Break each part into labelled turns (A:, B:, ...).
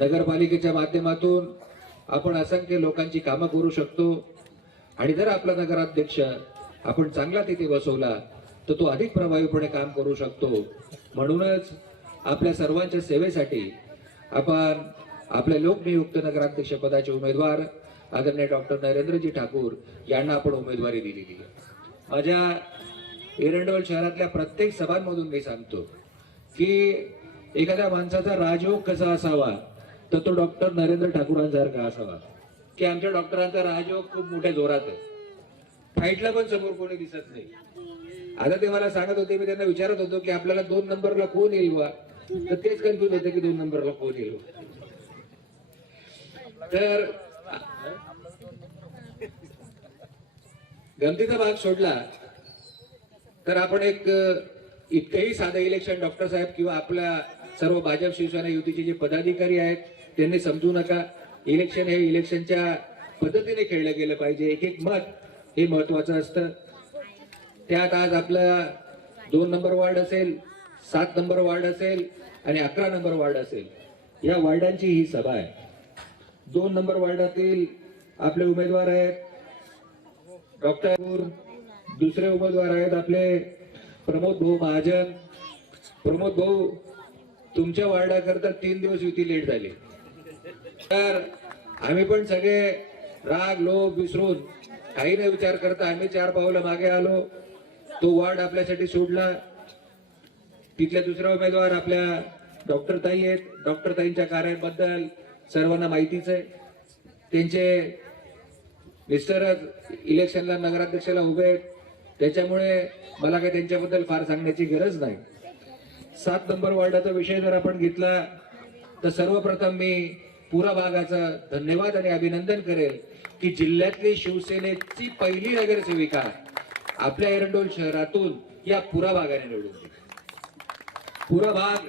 A: नगरपालिकेच्या माध्यमातून आपण असंख्य लोकांची कामं करू शकतो. आणि जर आपला नगराध्यक्ष आपण चांगला तिथे बसवला तर तो अधिक प्रभावीपणे काम करू शकतो. म्हणूनच आपल्या सर्वांच्या सेवेसाठी आपण आपल्या लोकनियुक्त नगराध्यक्ष पदाचे उमेदवार आदरणीय डॉक्टर नरेंद्रजी ठाकूर यांना आपण उमेदवारी दिलेली आहे. माझ्या एरंडवल शहरातल्या प्रत्येक सभांमधून मी सांगतो की एखाद्या माणसाचा राजयोग कसा असावा तर तो डॉक्टर नरेंद्र ठाकूरांसारखा असावा. की आमच्या डॉक्टरांचा राजयोग खूप मोठ्या जोरात आहे. फाईटला पण समोर कोणी दिसत नाही. आता ते मला सांगत होते मी त्यांना विचारत होतो की आपल्याला दोन नंबरला कोण येईल बा तर तेच कन्फ्युज होते की दोन नंबरला कोण येईल तर गमतीचा भाग सोडला. तर आपण एक इतकंही साधं इलेक्शन डॉक्टर साहेब किंवा आपल्या सर्व भाजप शिवसेना युतीचे जे पदाधिकारी आहेत त्यांनी समजू नका. इलेक्शन हे इलेक्शनच्या पद्धतीने खेळलं गेलं पाहिजे. एक एक मत हे महत्वाचं असतं. त्यात आज आपला दोन नंबर वार्ड असेल सात नंबर वार्ड असेल आणि अकरा नंबर वार्ड असेल. या वार्डांची ही सभा आहे. दोन नंबर वार्डातील आपले उमेदवार आहेत डॉक्टर दुसरे उमेदवार आहेत आपले प्रमोद भाऊ महाजन. प्रमोद भाऊ तुमच्या वार्डाकरता तीन दिवस युती लेट झाली. तर आम्ही पण सगळे राग लोभ विसरून काही नाही विचार करता. आम्ही चार पावलं मागे आलो. तो वार्ड आपल्यासाठी सोडला. तिथल्या दुसरा उमेदवार आपल्या डॉक्टर ताई आहेत. डॉक्टर ताईंच्या कार्याबद्दल सर्वांना माहितीच आहे. त्यांचे मिस्टरच इलेक्शनला नगराध्यक्षाला उभे आहेत. त्याच्यामुळे मला काही त्यांच्याबद्दल फार सांगण्याची गरज नाही. सात नंबर वार्डाचा विषय जर आपण घेतला तर सर्वप्रथम मी पुरा भागाचा धन्यवाद आणि अभिनंदन करेल की जिल्ह्यातली शिवसेनेची पहिली नगरसेविका आपल्या एरंडोल शहरातून या पुरा भागाने निवडून पुरा भाग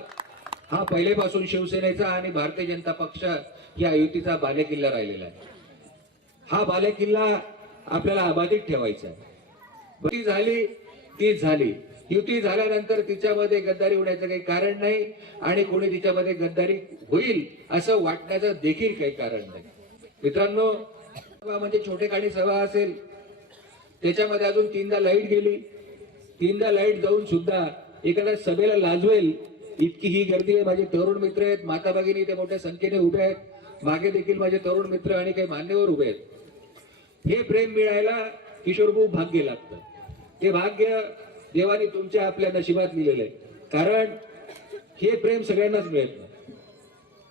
A: हा पहिलेपासून शिवसेनेचा आणि भारतीय जनता पक्ष या युतीचा बालेकिल्ला राहिलेला आहे. हा बालेकिल्ला आपल्याला अबाधित ठेवायचा आहे. ती झाली ती झाली. युती झाल्यानंतर तिच्यामध्ये गद्दारी होण्याचं काही कारण नाही आणि कोणी तिच्यामध्ये गद्दारी होईल असं वाटण्याचं देखील काही कारण नाही. मित्रांनो म्हणजे म्हणजे छोटेखानी सभा असेल त्याच्यामध्ये अजून तीनदा लाइट गेली. तीनदा लाइट जाऊन सुद्धा एखाद्या सभेला लाजवेल. इतकी ही गर्दी आहे. माझे तरुण मित्र आहेत. माता भगिनी ते मोठ्या संख्येने उभे आहेत. मागे देखील माझे तरुण मित्र आणि काही मान्यवर उभे आहेत. हे प्रेम मिळायला किशोरभाऊ भाग्य लागतं. ते भाग्य देवाने तुमच्या आपल्या नशिबात लिहिलेलं आहे. कारण हे प्रेम सगळ्यांनाच मिळत नाही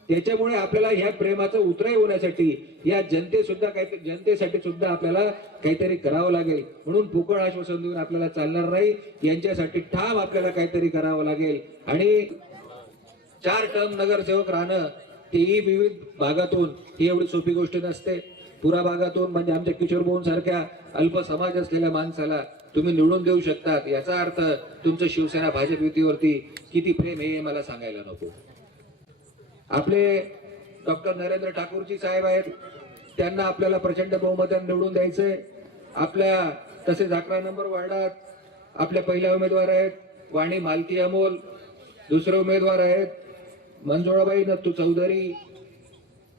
A: त्याच्यामुळे आपल्याला ह्या प्रेमाचा उतराई होण्यासाठी या जनते सुद्धा काहीतरी जनतेसाठी सुद्धा आपल्याला काहीतरी करावं लागेल. म्हणून पोकळ आश्वासन देऊन आपल्याला चालणार नाही. यांच्यासाठी ठाम आपल्याला काहीतरी करावं लागेल. आणि चार टर्म नगरसेवक राहणं तेही विविध भागातून ही एवढी सोपी गोष्ट नसते. पुरा भागातून म्हणजे आमच्या किशोर सारख्या अल्प समाज असलेल्या माणसाला तुम्ही निवडून देऊ शकतात. याचा अर्थ तुमचं शिवसेना भाजप युतीवरती किती प्रेम हे मला सांगायला नको. आपले डॉक्टर नरेंद्र ठाकूरजी साहेब आहेत. त्यांना आपल्याला प्रचंड बहुमताने निवडून द्यायचंय. आपल्या तसेच अकरा नंबर वार्डात आपल्या पहिल्या उमेदवार आहेत. वाणी मालती अमोल दुसरे उमेदवार आहेत. मंजुळाबाई नत्तू चौधरी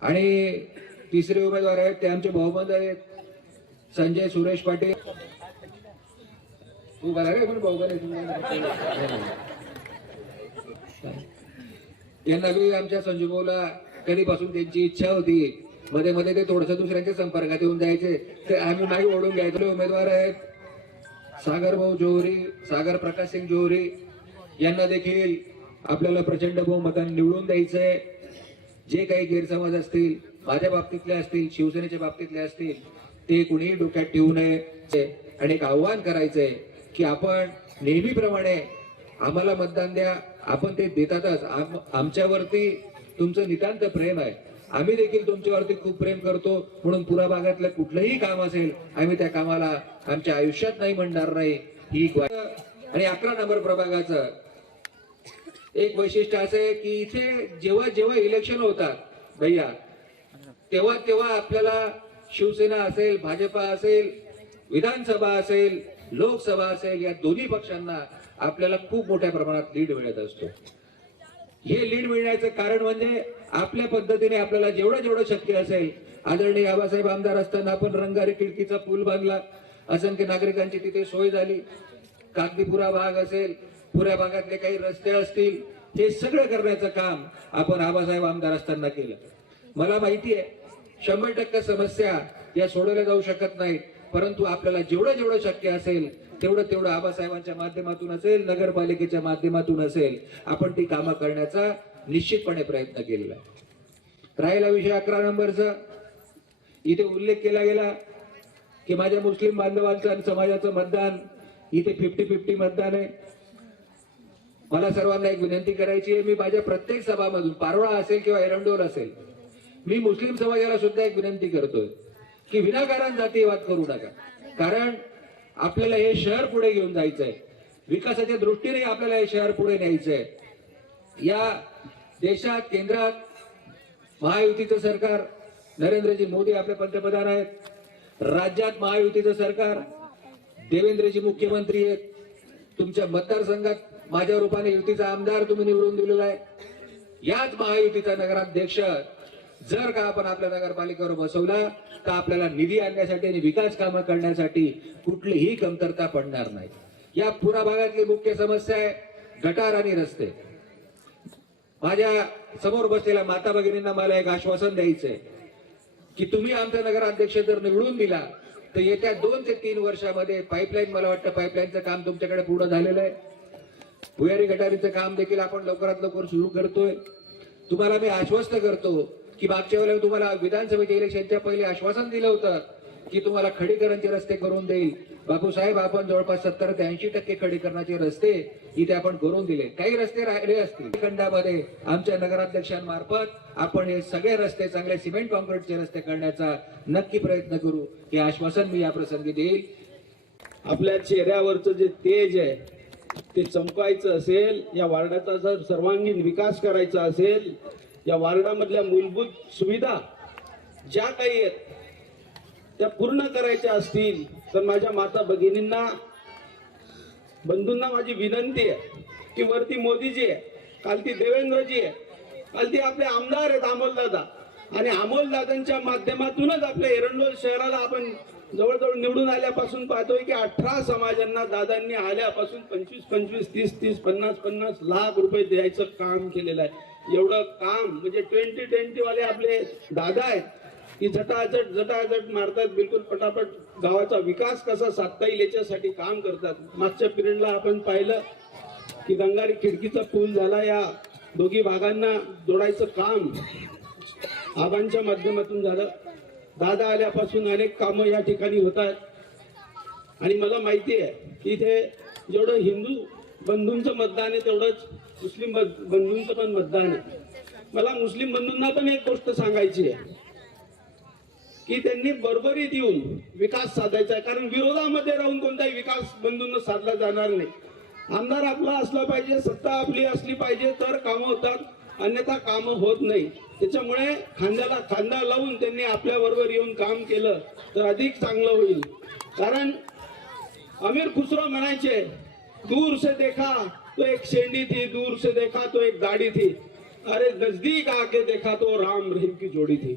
A: आणि तिसरे उमेदवार आहेत. ते आमचे बहुमत आहेत. संजय सुरेश पाटील. तू बरा रे पण बहुमत यांना बी आमच्या संजूभाऊला कधीपासून त्यांची इच्छा होती मध्ये मध्ये ते थोडस दुसऱ्यांच्या संपर्कात येऊन जायचे. ते आम्ही नाही ओढून घ्यायचे उमेदवार आहेत. सागर भाऊ जोहरी सागर प्रकाश सिंग जोहरी यांना देखील आपल्याला प्रचंड बहुमतान निवडून द्यायचंय. जे काही गैरसमज असतील माझ्या बाबतीतले असतील शिवसेनेच्या बाबतीतले असतील ते कुणीही डोक्यात ठेवू नये. आणि एक आव्हान करायचंय की आपण नेहमीप्रमाणे आम्हाला मतदान द्या आपण ते देतातच. आम- आमच्यावरती तुमचं नितांत प्रेम आहे. आम्ही देखील तुमच्यावरती खूप प्रेम करतो. म्हणून पुरा भागातलं कुठलंही काम असेल आम्ही त्या कामाला आमच्या आयुष्यात नाही म्हणणार नाही. ही आणि अकरा नंबर प्रभागाचं एक वैशिष्ट्य असं आहे की इथे जेव्हा जेव्हा इलेक्शन होतात भैया तेव्हा तेव्हा आपल्याला शिवसेना असेल भाजपा असेल विधानसभा असेल लोकसभा असेल या दोन्ही पक्षांना आपल्याला खूप मोठ्या प्रमाणात लीड मिळत असतो. हे लीड मिळण्याचं कारण म्हणजे आपल्या पद्धतीने आपल्याला जेवढं जेवढं शक्य असेल आदरणीय आबासाहेब आमदार असताना आपण रंगारी खिडकीचा पूल बांधला. असंख्य नागरिकांची तिथे सोय झाली. कागदीपुरा भाग असेल पुऱ्या भागातले काही रस्ते असतील हे सगळं करण्याचं काम आपण आबासाहेब आमदार असताना केलं. मला माहिती आहे शंभर टक्के समस्या या सोडवल्या जाऊ शकत नाहीत. परंतु आपल्याला जेवढं जेवढं शक्य असेल तेवढं तेवढं आबासाहेबांच्या माध्यमातून असेल नगरपालिकेच्या माध्यमातून असेल आपण ती कामं करण्याचा निश्चितपणे प्रयत्न केलेला आहे. राहिला विषय अकरा नंबरचा. इथे उल्लेख केला गेला की माझ्या मुस्लिम बांधवांचं आणि समाजाचं मतदान इथे फिफ्टी फिफ्टी मतदान आहे. मला सर्वांना एक विनंती करायची आहे मी माझ्या प्रत्येक सभामधून पारोळा असेल किंवा एरंडोर असेल मी मुस्लिम समाजाला सुद्धा एक विनंती करतोय. की विनाकारण जातीयवाद करू नका. कारण आपल्याला हे शहर पुढे घेऊन जायचंय. विकासाच्या दृष्टीने आपल्याला हे शहर पुढे न्यायचंय. या देशात केंद्रात महायुतीचं सरकार नरेंद्रजी मोदी आपले पंतप्रधान आहेत. राज्यात महायुतीचं सरकार देवेंद्रजी मुख्यमंत्री आहेत. तुमच्या मतदारसंघात माझ्या रूपाने युतीचा आमदार तुम्ही निवडून दिलेला आहे. याच महायुतीचा नगराध्यक्ष जर का आपण आपल्या नगरपालिकेवर बसवला तर आपल्याला निधी आणण्यासाठी आणि विकास कामं करण्यासाठी कुठलीही कमतरता पडणार नाही. या पुरा भागातली मुख्य समस्या आहे गटार आणि रस्ते. माझ्यासमोर बसलेल्या माता भगिनींना मला एक आश्वासन द्यायचंय की तुम्ही आमचा नगराध्यक्ष जर निवडून दिला तर येत्या दोन ते तीन वर्षामध्ये पाईपलाईन मला वाटतं पाईपलाईनचं काम तुमच्याकडे पूर्ण झालेलं आहे. भुयारी गटारीचं काम देखील आपण लवकरात लवकर सुरू करतोय. तुम्हाला मी आश्वस्त करतो की मागच्या वेळेला तुम्हाला विधानसभेच्या इलेक्शनच्या पहिले आश्वासन दिलं होतं की तुम्हाला खडीकरणचे रस्ते करून देईल. बापूसाहेब आपण जवळपास सत्तर ते ऐंशी टक्के खडीकरणाचे रस्ते इथे आपण करून दिले. काही रस्ते राहिले असतील. खंडामध्ये आमच्या नगराध्यक्षांमार्फत आपण हे सगळे रस्ते चांगले सिमेंट कॉन्क्रीटचे रस्ते करण्याचा नक्की प्रयत्न करू. हे आश्वासन मी या प्रसंगी देईल.
B: आपल्या चेहऱ्यावरचं जे तेज आहे ते चमकायचं असेल या वार्डाचा जर सर्वांगीण विकास करायचा असेल या वार्डामधल्या मूलभूत सुविधा ज्या काही आहेत त्या पूर्ण करायच्या असतील तर माझ्या माता भगिनींना बंधूंना माझी विनंती आहे की वरती मोदीजी आहे काल ती देवेंद्रजी आहे काल ती आपले आमदार आहेत अमोलदादा. आणि अमोलदादांच्या माध्यमातूनच आपल्या एरंडोल शहराला आपण जवळजवळ निवडून आल्यापासून पाहतोय की अठरा समाजांना दादांनी आल्यापासून पंचवीस पंचवीस तीस तीस पन्नास पन्नास लाख रुपये द्यायचं काम केलेलं आहे. एवढं काम म्हणजे ट्वेंटी ट्वेंटी वाले आपले दादा आहेत की झटाझट झटाझट मारतात बिलकुल पटापट. गावाचा विकास कसा साधता येईल याच्यासाठी काम करतात. मागच्या पिरियडला आपण पाहिलं की गंगारी खिडकीचा पूल झाला या दोघी भागांना जोडायचं काम आबांच्या माध्यमातून झालं. दादा आल्यापासून अनेक कामं या ठिकाणी होत आहेत आणि मला माहिती आहे की इथे जेवढं हिंदू बंधूंचं मतदान आहे तेवढंच मुस्लिम बंधूंचं पण मतदान आहे. मला मुस्लिम बंधूंना पण एक गोष्ट सांगायची आहे. की त्यांनी बरोबरीत येऊन विकास साधायचा आहे. कारण विरोधामध्ये राहून कोणताही विकास बंधूंना साधला जाणार नाही. आमदार आपला असला पाहिजे सत्ता आपली असली पाहिजे तर कामं होतात. अन्यथा कामं होत नाही. त्याच्यामुळे खांद्याला खांदा लावून त्यांनी आपल्या बरोबर येऊन काम केलं तर अधिक चांगलं होईल. कारण अमीर खुसरो म्हणायचे दूर से देखा तो एक शेंडी थी दूर से देखा तो एक गाड़ी थी। अरे नजदीक आके देखा तो राम रहीम की जोड़ी थी।